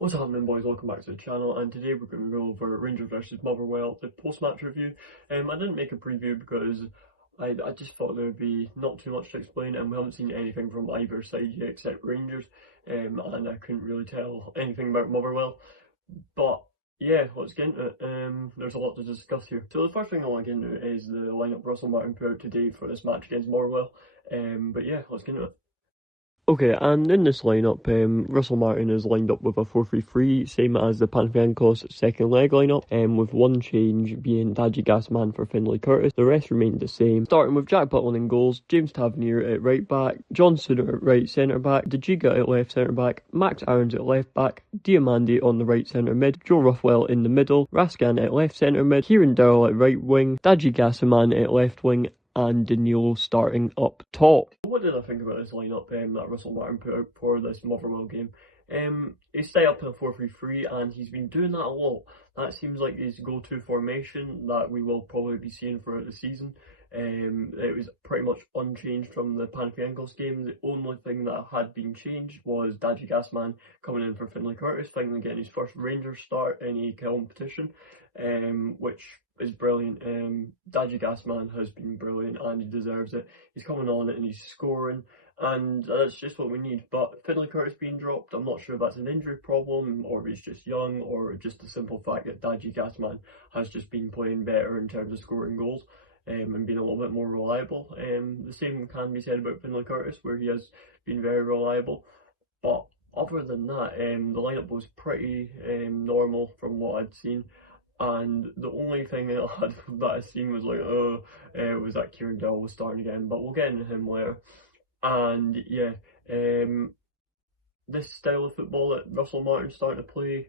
What's happening, boys? Welcome back to the channel, and today we're going to go over Rangers versus Motherwell, the post-match review. I didn't make a preview because I just thought there would be not too much to explain, and we haven't seen anything from either side yet except Rangers, and I couldn't really tell anything about Motherwell. But yeah, let's get into it. There's a lot to discuss here. So the first thing I want to get into is the lineup Russell Martin put out today for this match against Motherwell. But yeah, let's get into it. Okay, and in this lineup, Russell Martin is lined up with a 4-3-3, same as the Panathinaikos second leg lineup, with one change being Daji Gasman for Finlay Curtis. The rest remained the same, starting with Jack Butland in goals, James Tavernier at right back, John Sooners at right centre back, Dajiga at left centre back, Max Aarons at left back, Diamandi on the right centre mid, Joe Ruffwell in the middle, Raskan at left centre mid, Kieran Dowell at right wing, Daji Gasman at left wing, and Danilo starting up top. What did I think about this lineup that Russell Martin put out for this Motherwell game? He stayed up in a 4-3-3 and he's been doing that a lot. That seems like his go-to formation that we will probably be seeing throughout the season. It was pretty much unchanged from the Panathinaikos game. The only thing that had been changed was Daji Gasman coming in for Finlay Curtis, finally getting his first Rangers start in a competition, which is brilliant. Daji Gasman has been brilliant and he deserves it. He's coming on and he's scoring, and that's just what we need. But Finlay Curtis being dropped, I'm not sure if that's an injury problem or if he's just young or just the simple fact that Daji Gasman has just been playing better in terms of scoring goals and being a little bit more reliable. The same can be said about Finlay Curtis, where he has been very reliable. But other than that, the lineup was pretty normal from what I'd seen. And the only thing that I seen was like, was that Kieran Dowell was starting again, but we'll get into him later. And yeah, this style of football that Russell Martin's starting to play,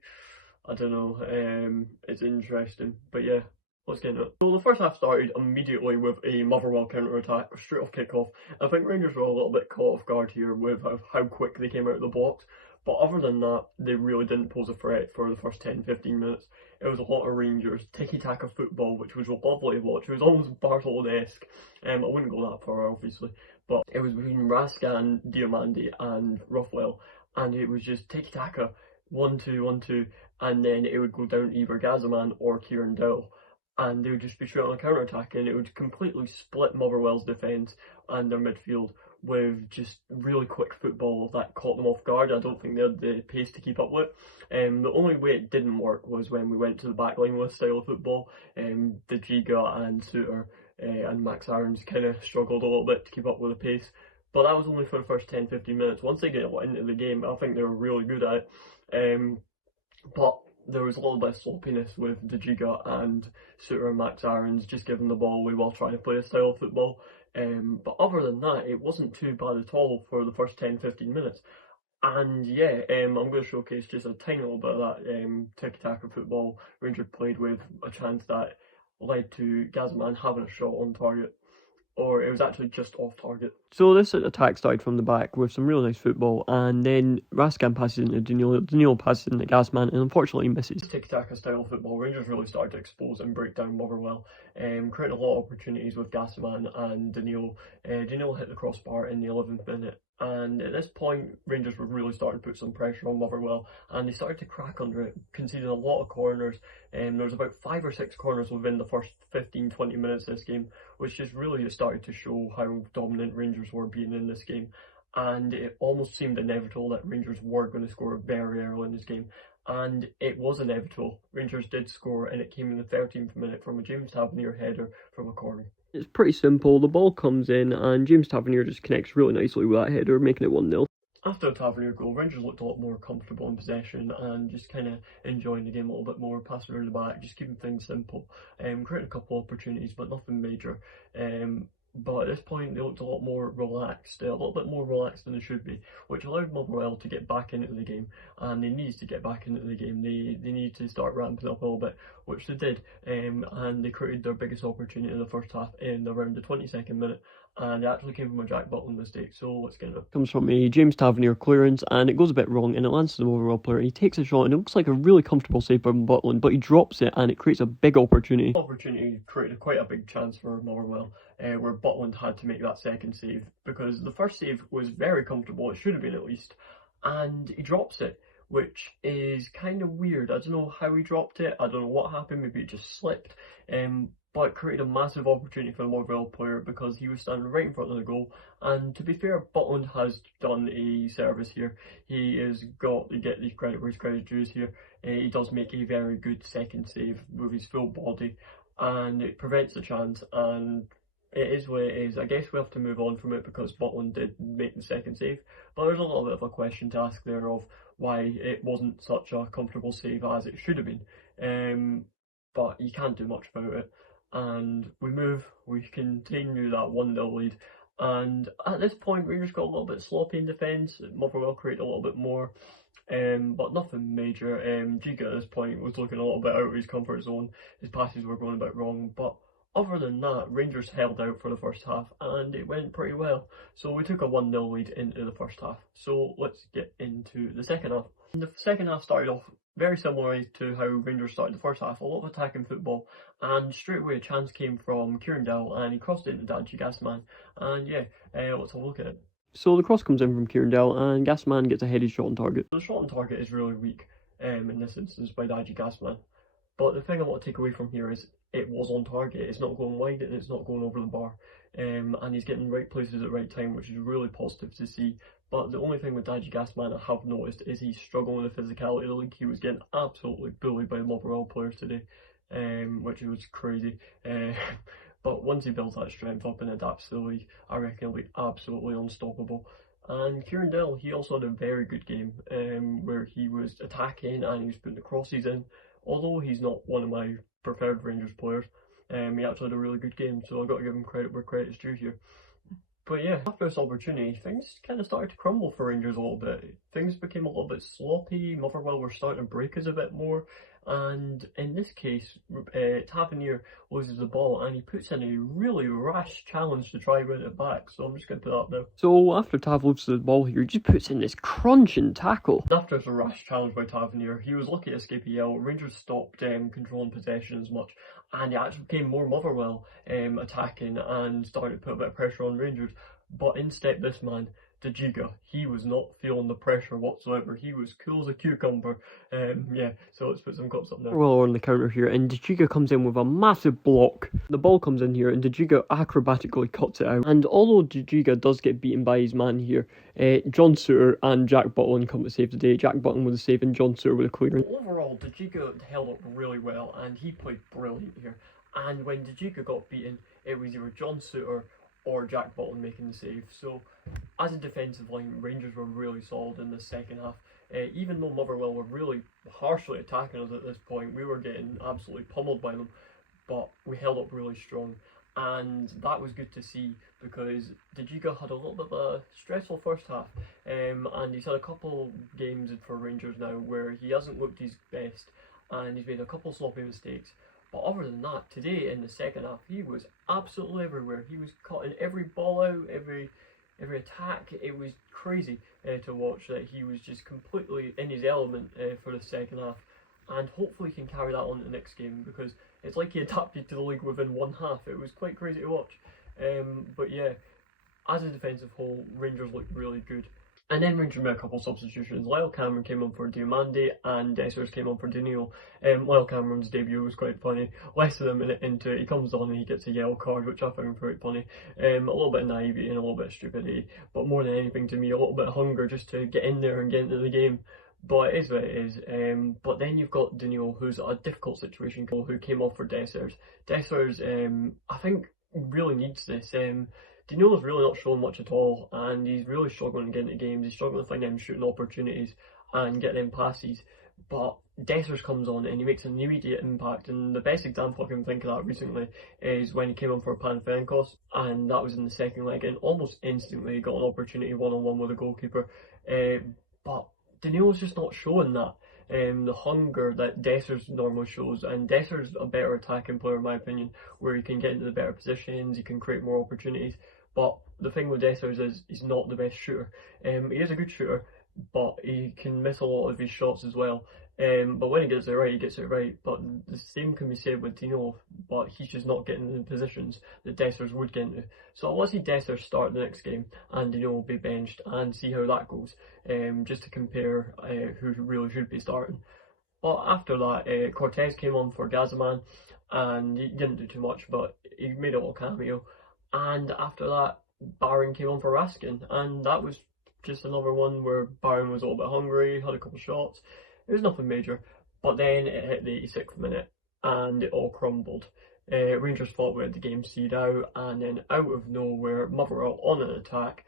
I don't know, it's interesting, but yeah, let's get into it. So the first half started immediately with a Motherwell counter-attack, straight off kick-off. I think Rangers were a little bit caught off guard here with how quick they came out of the box, but other than that, they really didn't pose a threat for the first 10-15 minutes. It was a lot of Rangers tiki-taka football, which was lovely to watch. It was almost Barcelona-esque. I wouldn't go that far, obviously, but it was between Raskan, Diamandi and Ruffwell, and it was just tiki-taka, 1-2, 1-2, and then it would go down to either Gazaman or Kieran Dowell, and they would just be straight on a counter-attack, and it would completely split Motherwell's defence and their midfield with just really quick football that caught them off guard. I don't think they had the pace to keep up with. The only way it didn't work was when we went to the backline with style of football. Dajiga and Suter and Max Aarons kind of struggled a little bit to keep up with the pace. But that was only for the first 10-15 minutes. Once they get into the game, I think they were really good at it. But there was a little bit of sloppiness with Dajiga and Suter and Max Aarons just giving the ball away while trying to play a style of football. But other than that, it wasn't too bad at all for the first 10-15 minutes. And yeah, I'm going to showcase just a tiny little bit of that tiki-taka football Rangers played with a chance that led to Gazman having a shot on target. Or it was actually just off target. So this attack started from the back with some really nice football, and then Raskan passes into Danilo passes into Gasman, and unfortunately misses. Tiki-taka style football, Rangers really started to expose and break down Motherwell, creating a lot of opportunities with Gasman and Danilo. Danilo hit the crossbar in the 11th minute, and at this point Rangers were really starting to put some pressure on Motherwell, and they started to crack under it, conceding a lot of corners. There was about 5 or 6 corners within the first 15-20 minutes of this game, which just really started to show how dominant Rangers were being in this game. And it almost seemed inevitable that Rangers were going to score very early in this game. And it was inevitable. Rangers did score, and it came in the 13th minute from a James Tavernier header from a corner. It's pretty simple. The ball comes in, and James Tavernier just connects really nicely with that header, making it 1-0. After the Tavernier goal, Rangers looked a lot more comfortable in possession and just kind of enjoying the game a little bit more, passing around the back, just keeping things simple, creating a couple of opportunities, but nothing major. But at this point, they looked a lot more relaxed, a little bit more relaxed than they should be, which allowed Motherwell to get back into the game, and they needed to get back into the game. They needed to start ramping up a little bit, which they did, and they created their biggest opportunity in the first half in around the 22nd minute, and it actually came from a Jack Butland mistake, so let's get it. Comes from a James Tavernier clearance, and it goes a bit wrong, and it lands to the Motherwell player, and he takes a shot, and it looks like a really comfortable save from Butland, but he drops it, and it creates a big opportunity. Opportunity created quite a big chance for Motherwell, where Butland had to make that second save, because the first save was very comfortable, it should have been at least, and he drops it, which is kind of weird. I don't know how he dropped it, I don't know what happened, maybe it just slipped, but it created a massive opportunity for the Motherwell player because he was standing right in front of the goal. And to be fair, Butland has done a service here. He has got to get the credit where his credit due here. He does make a very good second save with his full body, and it prevents the chance, and it is what it is. I guess we have to move on from it because Butland did make the second save, but there's a little bit of a question to ask there of why it wasn't such a comfortable save as it should have been. But you can't do much about it. And we continue that 1-0 lead. And at this point, Rangers got a little bit sloppy in defence. Motherwell created a little bit more, but nothing major. Giga at this point was looking a little bit out of his comfort zone. His passes were going a bit wrong, but other than that, Rangers held out for the first half and it went pretty well. So we took a 1-0 lead into the first half. So let's get into the second half. And the second half started off very similarly to how Rangers started the first half, a lot of attacking football, and straight away a chance came from Kieran Dell and he crossed it into Daji Gasman, and yeah, let's have a look at it. So the cross comes in from Kieran Dell and Gasman gets a headed shot on target. The shot on target is really weak in this instance by Daji Gasman, but the thing I want to take away from here is it was on target. It's not going wide and it's not going over the bar, and he's getting right places at the right time, which is really positive to see. But the only thing with Daji Gasman I have noticed is he's struggling with the physicality of the league. He was getting absolutely bullied by the Motherwell players today, which was crazy. But once he builds that strength up and adapts to the league, I reckon he'll be absolutely unstoppable. And Kieran Dell, he also had a very good game, where he was attacking and he was putting the crosses in. Although he's not one of my preferred Rangers players, he actually had a really good game, so I've got to give him credit where credit is due here. But yeah, after this opportunity, things kind of started to crumble for Rangers a little bit. Things became a little bit sloppy, Motherwell were starting to break us a bit more, and in this case, Tavernier loses the ball and he puts in a really rash challenge to try win it back, so I'm just going to put that up now. So after Tav loses the ball here, he just puts in this crunching tackle. After a rash challenge by Tavernier, he was lucky to escape a yellow. Rangers stopped controlling possession as much, and it actually became more Motherwell attacking and started to put a bit of pressure on Rangers. But in stepped this man, Giga. He was not feeling the pressure whatsoever. He was cool as a cucumber. Yeah, so let's put some clips up now. Well, on the counter here, and Giga comes in with a massive block. The ball comes in here, and Giga acrobatically cuts it out. And although Giga does get beaten by his man here, John Suter and Jack Butland come to save the day. Jack Butland with a save and John Suter with a clearance. Overall, Giga held up really well, and he played brilliant here. And when Giga got beaten, it was either John Suter or Jack Butland making the save. So as a defensive line, Rangers were really solid in the second half. Even though Motherwell were really harshly attacking us at this point, we were getting absolutely pummeled by them, but we held up really strong, and that was good to see because Giga had a little bit of a stressful first half, and he's had a couple games for Rangers now where he hasn't looked his best and he's made a couple sloppy mistakes. But other than that, today in the second half, he was absolutely everywhere. He was cutting every ball out, every attack. It was crazy to watch that he was just completely in his element for the second half. And hopefully he can carry that on to the next game because it's like he adapted to the league within one half. It was quite crazy to watch. But yeah, as a defensive whole, Rangers looked really good. And then Rangers made a couple of substitutions. Lyle Cameron came on for Diomande and Dessers came on for Danilo. Lyle Cameron's debut was quite funny. Less than a minute into it, he comes on and he gets a yellow card, which I found quite funny. A little bit of naivety and a little bit of stupidity, but more than anything to me, a little bit of hunger just to get in there and get into the game. But it is what it is. But then you've got Danilo, who's a difficult situation, who came off for Dessers. Dessers, I think, really needs this. Danilo's really not showing much at all, and he's really struggling to get into games. He's struggling to find them shooting opportunities and get them passes. But Dessers comes on and he makes an immediate impact, and the best example I can think of that recently is when he came on for Panathinaikos, and that was in the second leg, and almost instantly got an opportunity one-on-one with the goalkeeper. But Danilo's just not showing that. The hunger that Dessers normally shows, and Dessers a better attacking player in my opinion, where he can get into the better positions, he can create more opportunities. But the thing with Dessers is he's not the best shooter. He is a good shooter, but he can miss a lot of his shots as well. But when he gets it right, he gets it right. But the same can be said with Dino, but he's just not getting in the positions that Dessers would get into. So I'll see Dessers start the next game, and Dino will be benched, and see how that goes, just to compare who really should be starting. But after that, Cortez came on for Gazaman, and he didn't do too much, but he made a little cameo. And after that, Barron came on for Raskin, and that was just another one where Barron was a little bit hungry, had a couple of shots. It was nothing major, but then it hit the 86th minute, and it all crumbled. Rangers thought we had the game seed out, and then out of nowhere, Motherwell on an attack,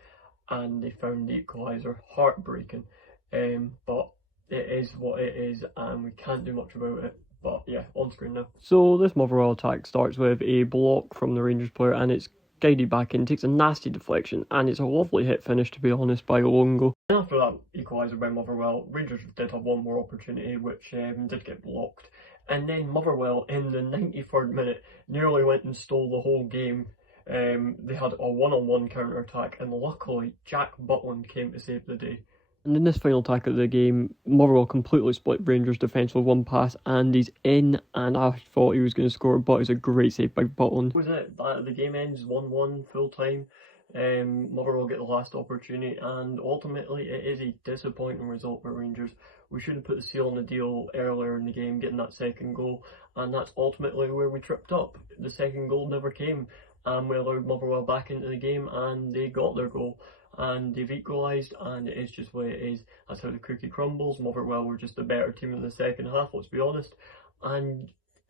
and they found the equaliser. Heartbreaking, but it is what it is, and we can't do much about it. But yeah, on screen now. So this Motherwell attack starts with a block from the Rangers player, and it's guided back in, takes a nasty deflection, and it's a lovely hit finish, to be honest, by Olongo. And after that equaliser by Motherwell, Rangers did have one more opportunity, which did get blocked. And then Motherwell, in the 93rd minute, nearly went and stole the whole game. They had a one-on-one counter-attack, and luckily Jack Butland came to save the day. And in this final attack of the game, Motherwell completely split Rangers' defence with one pass, and he's in, and I thought he was going to score, but it's a great save by Butland. Was it? The game ends 1-1 full time. Motherwell get the last opportunity, and ultimately it is a disappointing result for Rangers. We should have put the seal on the deal earlier in the game, getting that second goal, and that's ultimately where we tripped up. The second goal never came, and we allowed Motherwell back into the game, and they got their goal. And they've equalised, and it is just what it is. That's how the cookie crumbles. Motherwell were just the better team in the second half, let's be honest. And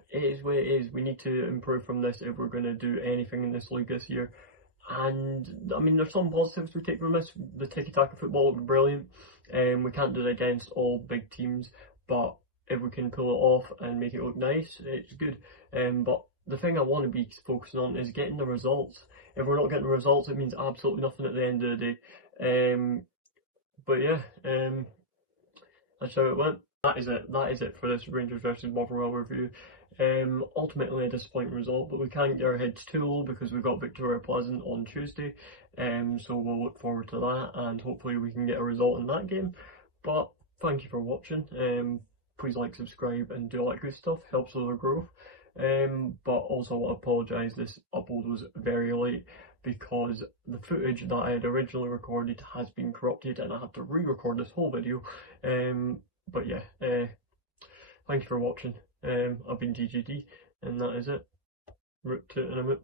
it is what it is. We need to improve from this if we're going to do anything in this league this year. And I mean, there's some positives we take from this. The tiki-taka football looked brilliant. We can't do it against all big teams, but if we can pull it off and make it look nice, it's good. But the thing I want to be focusing on is getting the results. If we're not getting the results, it means absolutely nothing at the end of the day. But yeah, that's how it went. That is it. That is it for this Rangers versus Motherwell review. Ultimately a disappointing result, but we can't get our heads too low because we've got Victoria Pleasant on Tuesday. So we'll look forward to that, and hopefully we can get a result in that game. But thank you for watching. Please like, subscribe, and do all that good stuff. Helps with our growth. But also I want to apologise, this upload was very late because the footage that I had originally recorded has been corrupted and I had to re-record this whole video. But yeah, thank you for watching. I've been GGD, and that is it. Root to it in a minute.